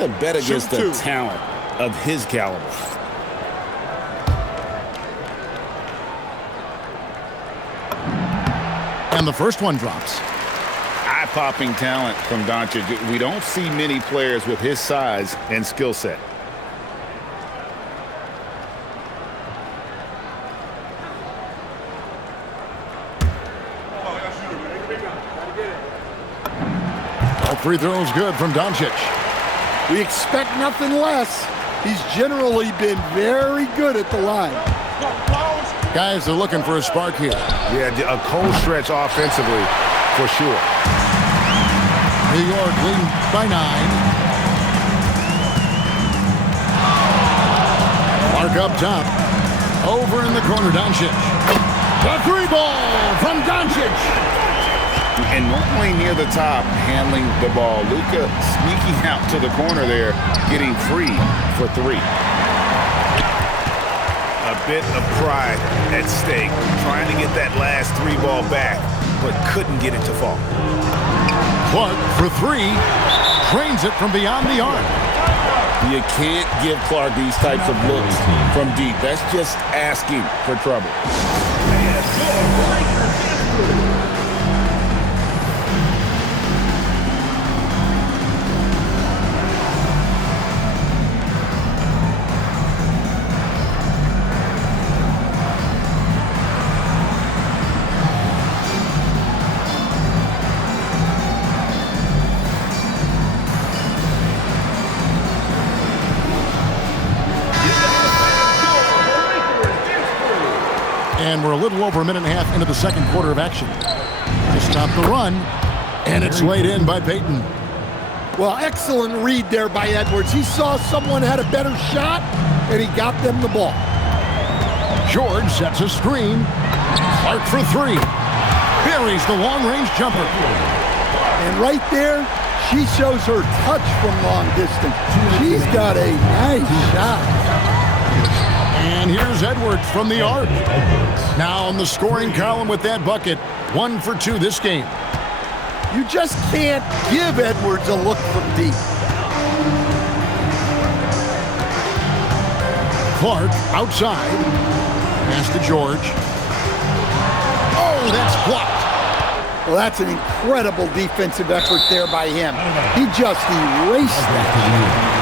to bet against the talent of his caliber. And the first one drops. Eye-popping talent from Doncic. We don't see many players with his size and skill set. All free throws good from Doncic. We expect nothing less. He's generally been very good at the line. Guys are looking for a spark here. Yeah, a cold stretch offensively for sure. New York leading by 9. Clark up top. Over in the corner, Doncic. The three ball from Doncic. And normally near the top, handling the ball. Luka sneaking out to the corner there, getting free for 3. A bit of pride at stake, trying to get that last 3 ball back, but couldn't get it to fall. Clark for 3, drains it from beyond the arc. You can't give Clark these types of looks from deep. That's just asking for trouble. And we're a little over a minute and a half into the second quarter of action. To stop the run, and it's laid in by Payton. Well, excellent read there by Edwards. He saw someone had a better shot, and he got them the ball. George sets a screen. Clark for 3. Buries the long-range jumper. And right there, she shows her touch from long distance. She's got a nice shot. And here's Edwards from the arc. Now on the scoring column with that bucket. 1 for 2 this game. You just can't give Edwards a look from deep. Clark outside. Pass to George. Oh, that's blocked. Well, that's an incredible defensive effort there by him. He just erased that.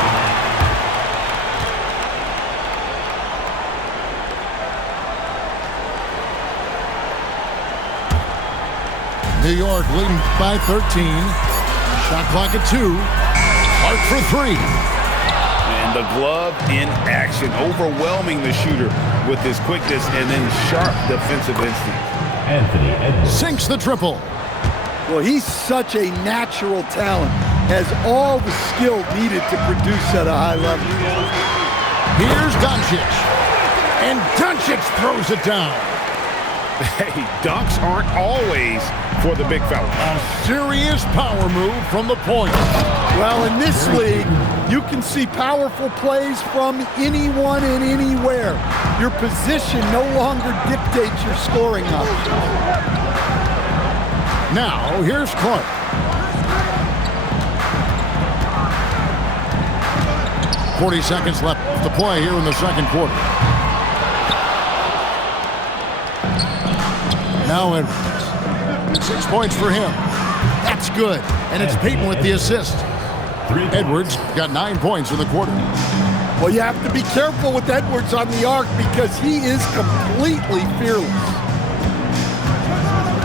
New York leading by 13. Shot clock at 2. Clark for 3. And the glove in action, overwhelming the shooter with his quickness and then sharp defensive instinct. Anthony Edwards sinks the triple. Well, he's such a natural talent. Has all the skill needed to produce at a high level. Here's Doncic. And Doncic throws it down. Hey, dunks aren't always for the big fella. A serious power move from the point. Well, in this league, you can see powerful plays from anyone and anywhere. Your position no longer dictates your scoring options. Now, here's Clark. "40 seconds left to play here in the second quarter. Now Edwards. 6 points for him. That's good. And it's Payton with the assist. Edwards got 9 points in the quarter. Well, you have to be careful with Edwards on the arc because he is completely fearless.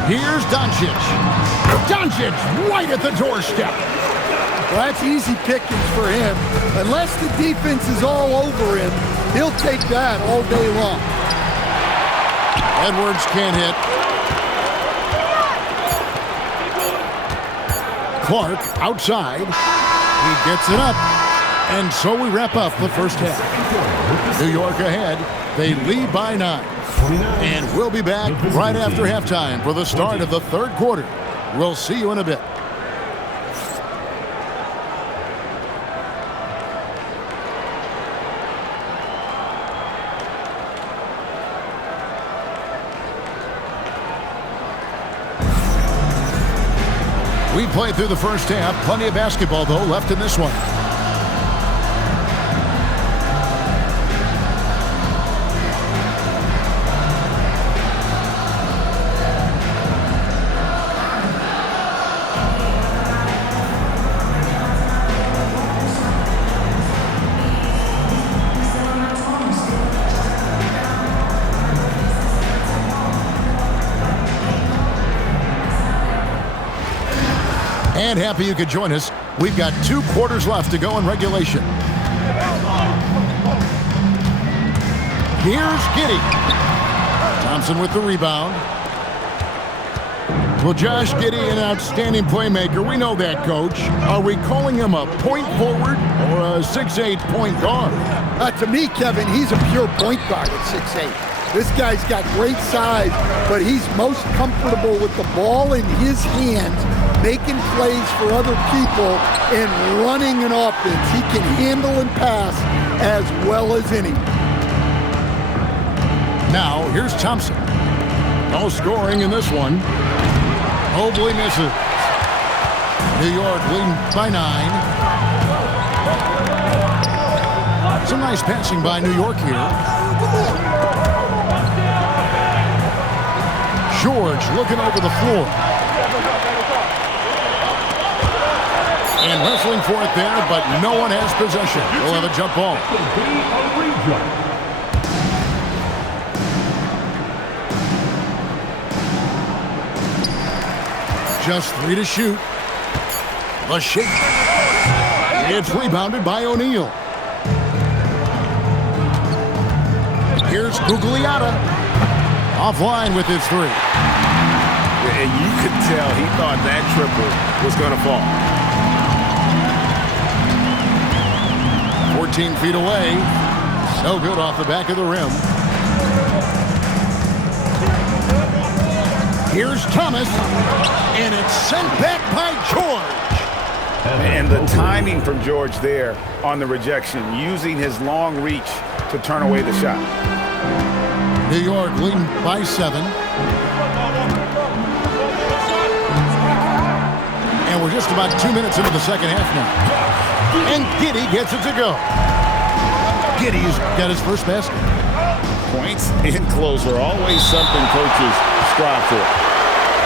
Here's Doncic. Doncic right at the doorstep. Well, that's easy pickings for him. Unless the defense is all over him, he'll take that all day long. Edwards can't hit. Clark outside. He gets it up. And so we wrap up the first half. New York ahead. They lead by 9. And we'll be back right after halftime for the start of the third quarter. We'll see you in a bit. We played through the first half. Plenty of basketball, though, left in this one. And happy you could join us. We've got 2 quarters left to go in regulation. Here's Giddey. Thompson with the rebound. Well, Josh Giddey, an outstanding playmaker. We know that, Coach. Are we calling him a point forward or a 6'8" point guard? To me, Kevin, he's a pure point guard at 6'8". This guy's got great size, but he's most comfortable with the ball in his hands, making plays for other people and running an offense. He can handle and pass as well as any. Now, here's Thompson. No scoring in this one. Mobley misses. New York leading by 9. Some nice passing by New York here. George looking over the floor. And wrestling for it there, but no one has possession. We'll have a jump ball. Just 3 to shoot. The shake. It's rebounded by O'Neal. Here's Gugliotta. Offline with his 3. And you could tell he thought that triple was going to fall. 14 feet away. No good off the back of the rim. Here's Thomas, and it's sent back by George. And the timing from George there on the rejection, using his long reach to turn away the shot. New York leading by 7. And we're just about 2 minutes into the second half now. And Giddey gets it to go. Giddey's got his first basket. Points in close are always something coaches strive for.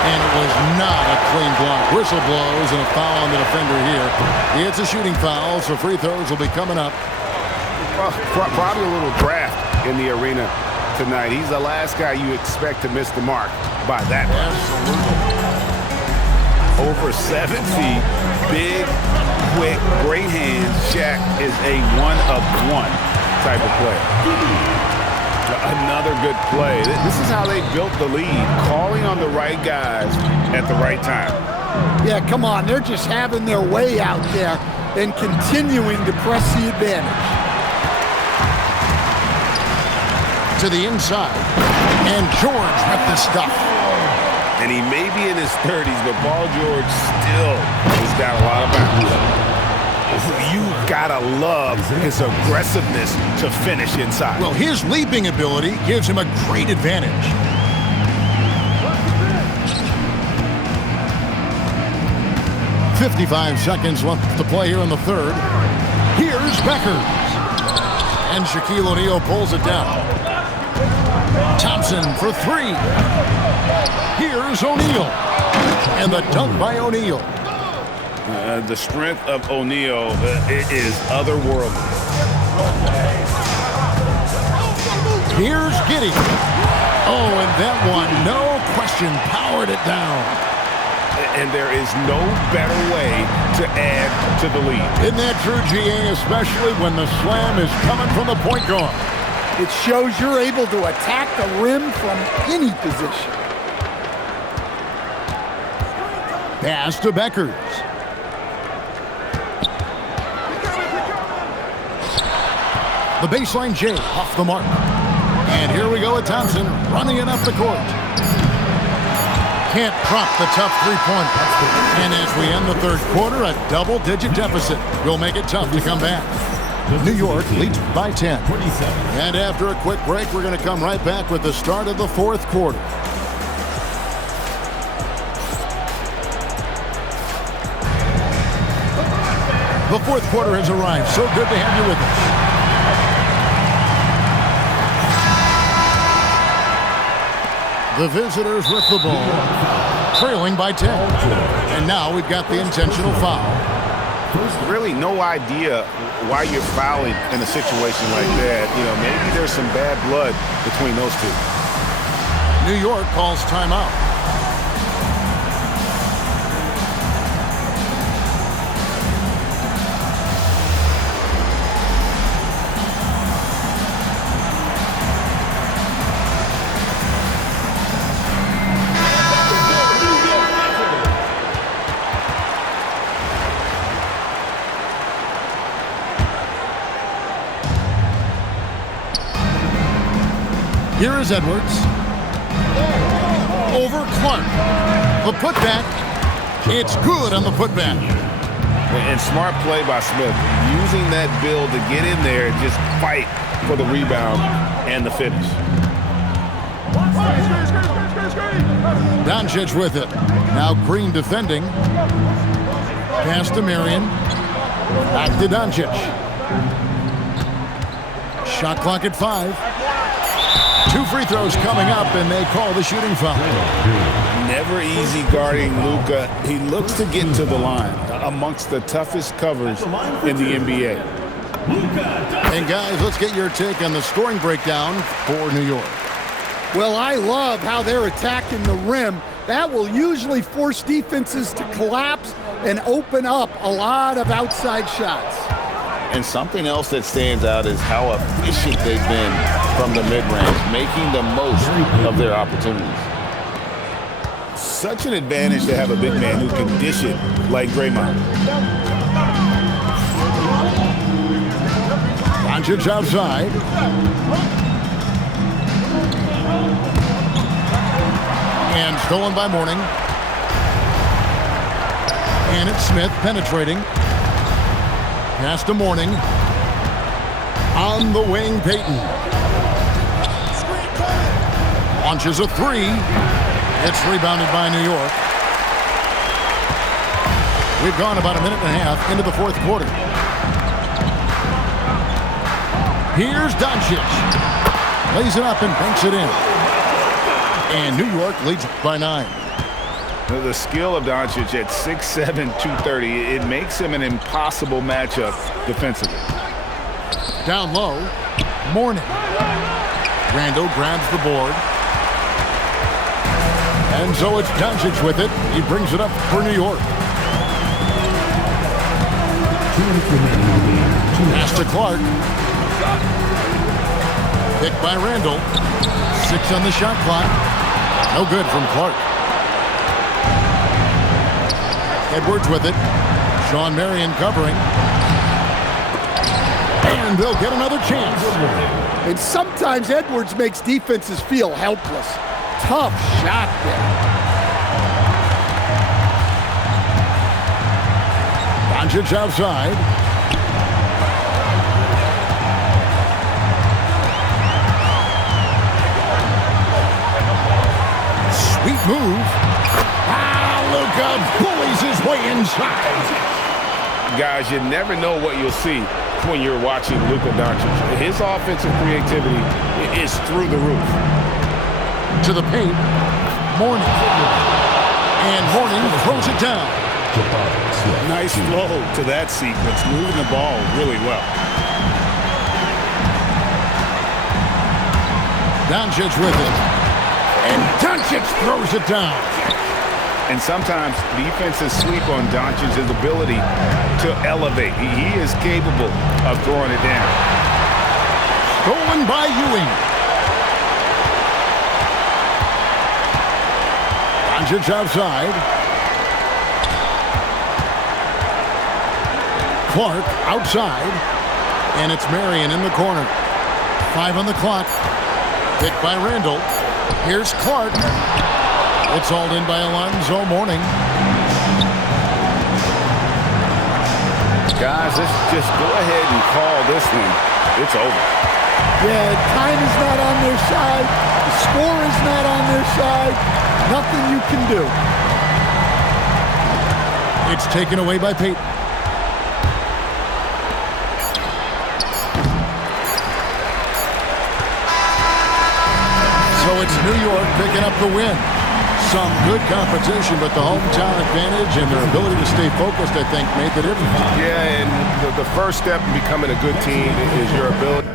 And it was not a clean block. Whistle blows and a foul on the defender here. It's a shooting foul, so free throws will be coming up. Well, probably a little draft in the arena tonight. He's the last guy you expect to miss the mark by that much. Over 7 feet, big, quick, great hands. Shaq is a one-of-one type of player. Another good play. This is how they built the lead, calling on the right guys at the right time. Yeah, come on. They're just having their way out there and continuing to press the advantage. To the inside. And George with the stuff. And he may be in his 30s, but Paul George still has got a lot of bounce. You gotta love his aggressiveness to finish inside. Well, his leaping ability gives him a great advantage. .55 seconds left to play here in the third. Here's Beckers. And Shaquille O'Neal pulls it down. Thompson for 3. Here's O'Neal. And the dunk by O'Neal. The strength of O'Neal is otherworldly. Here's Giddey. Oh, and that one, no question, powered it down. And there is no better way to add to the lead. Isn't that true, GA, especially when the slam is coming from the point guard? It shows you're able to attack the rim from any position. Pass to Beckers. The baseline J off the mark. And here we go with Thompson running it up the court. Can't drop the tough three-pointer. And as we end the third quarter, a double-digit deficit will make it tough to come back. New York leads by 10. And after a quick break, we're going to come right back with the start of the fourth quarter. The fourth quarter has arrived. So good to have you with us. The visitors with the ball, trailing by 10. And now we've got the intentional foul. Really no idea why you're fouling in a situation like that. You know, maybe there's some bad blood between those two. New York calls timeout. Here is Edwards. Over Clark. The putback. It's good on the putback. And smart play by Smith, using that build to get in there and just fight for the rebound and the finish. Doncic with it. Now Green defending. Pass to Marion. Back to Doncic. Shot clock at 5. 2 free throws coming up, and they call the shooting foul. Never easy guarding Luka. He looks to get to the line amongst the toughest covers in the NBA. And guys, let's get your take on the scoring breakdown for New York. Well, I love how they're attacking the rim. That will usually force defenses to collapse and open up a lot of outside shots. And something else that stands out is how efficient they've been from the mid-range, making the most of their opportunities. Such an advantage to have a big man who can dish it like Draymond. Doncic outside. And stolen by Mourning. And it's Smith penetrating. Pass to Mourning. On the wing, Payton. Launches a 3. It's rebounded by New York. We've gone about a minute and a half into the fourth quarter. Here's Doncic. Lays it up and banks it in. And New York leads by 9. The skill of Doncic at 6'7", 230, it makes him an impossible matchup defensively. Down low, Mourning. Randall grabs the board. And so it's Doncic with it. He brings it up for New York. Pass to Clark. Picked by Randall. 6 on the shot clock. No good from Clark. Edwards with it. Sean Marion covering. And they'll get another chance. And sometimes Edwards makes defenses feel helpless. Tough shot there. Doncic outside. Sweet move. Luka bullies his way inside. Guys, you never know what you'll see when you're watching Luka Doncic. His offensive creativity is through the roof. To the paint. Mourning. And Mourning throws it down. Nice flow to that sequence, moving the ball really well. Doncic with it. And Doncic throws it down. And sometimes defenses sleep on Doncic's ability to elevate. He is capable of throwing it down. Stolen by Ewing. Doncic outside. Clark outside. And it's Marion in the corner. 5 on the clock. Picked by Randall. Here's Clark. It's hauled in by Alonzo Mourning. Guys, let's just go ahead and call this one. It's over. Yeah, time is not on their side. The score is not on their side. Nothing you can do. It's taken away by Payton. So it's New York picking up the win. Some good competition, but the hometown advantage and their ability to stay focused, I think, made the difference. Yeah, and the first step in becoming a good team is your ability